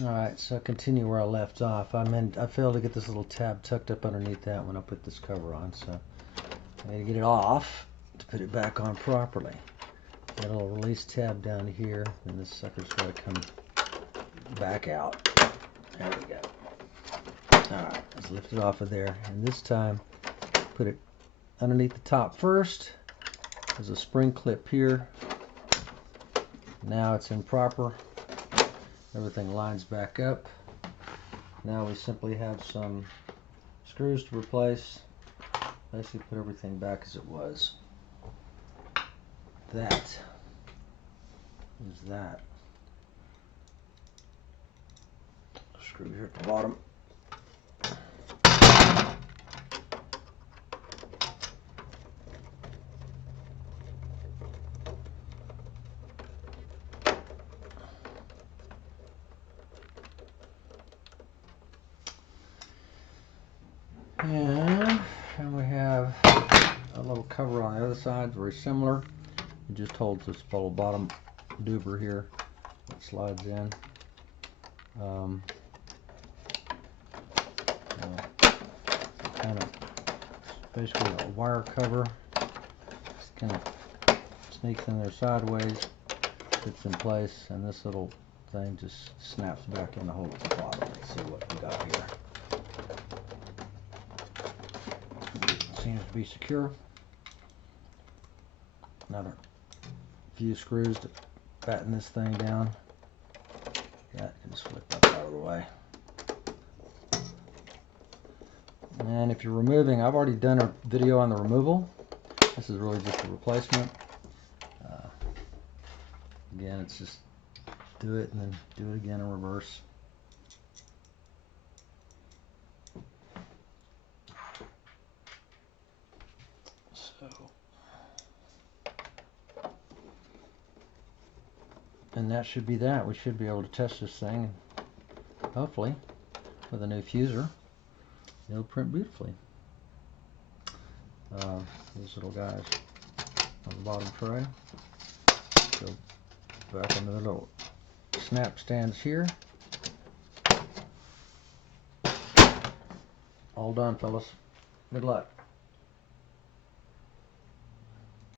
Alright, so continue where I left off. I failed to get this little tab tucked up underneath that when I put this cover on, so I need to get it off to put it back on properly. Got a little release tab down here, and this sucker's got to come back out. There we go. Alright, let's lift it off of there, and this time put it underneath the top first. There's a spring clip here. Now it's in proper. Everything lines back up. Now we simply have some screws to replace. Basically put everything back as it was. That is that. Screw here at the bottom. And we have a little cover on the other side, very similar. It just holds this little bottom duber here that slides in. Kind of basically a wire cover. Just kind of sneaks in there sideways, fits in place, and this little thing just snaps back in the hole at the bottom. Let's see what we got here. Seems to be secure. Another few screws to batten this thing down. That can just flip up out of the way. And if you're removing, I've already done a video on the removal. This is really just a replacement. Again, it's just do it and then do it again in reverse. And that should be that. We should be able to test this thing, hopefully, with a new fuser. It'll print beautifully. These little guys on the bottom tray. Go back into the little snap stands here. All done, fellas. Good luck.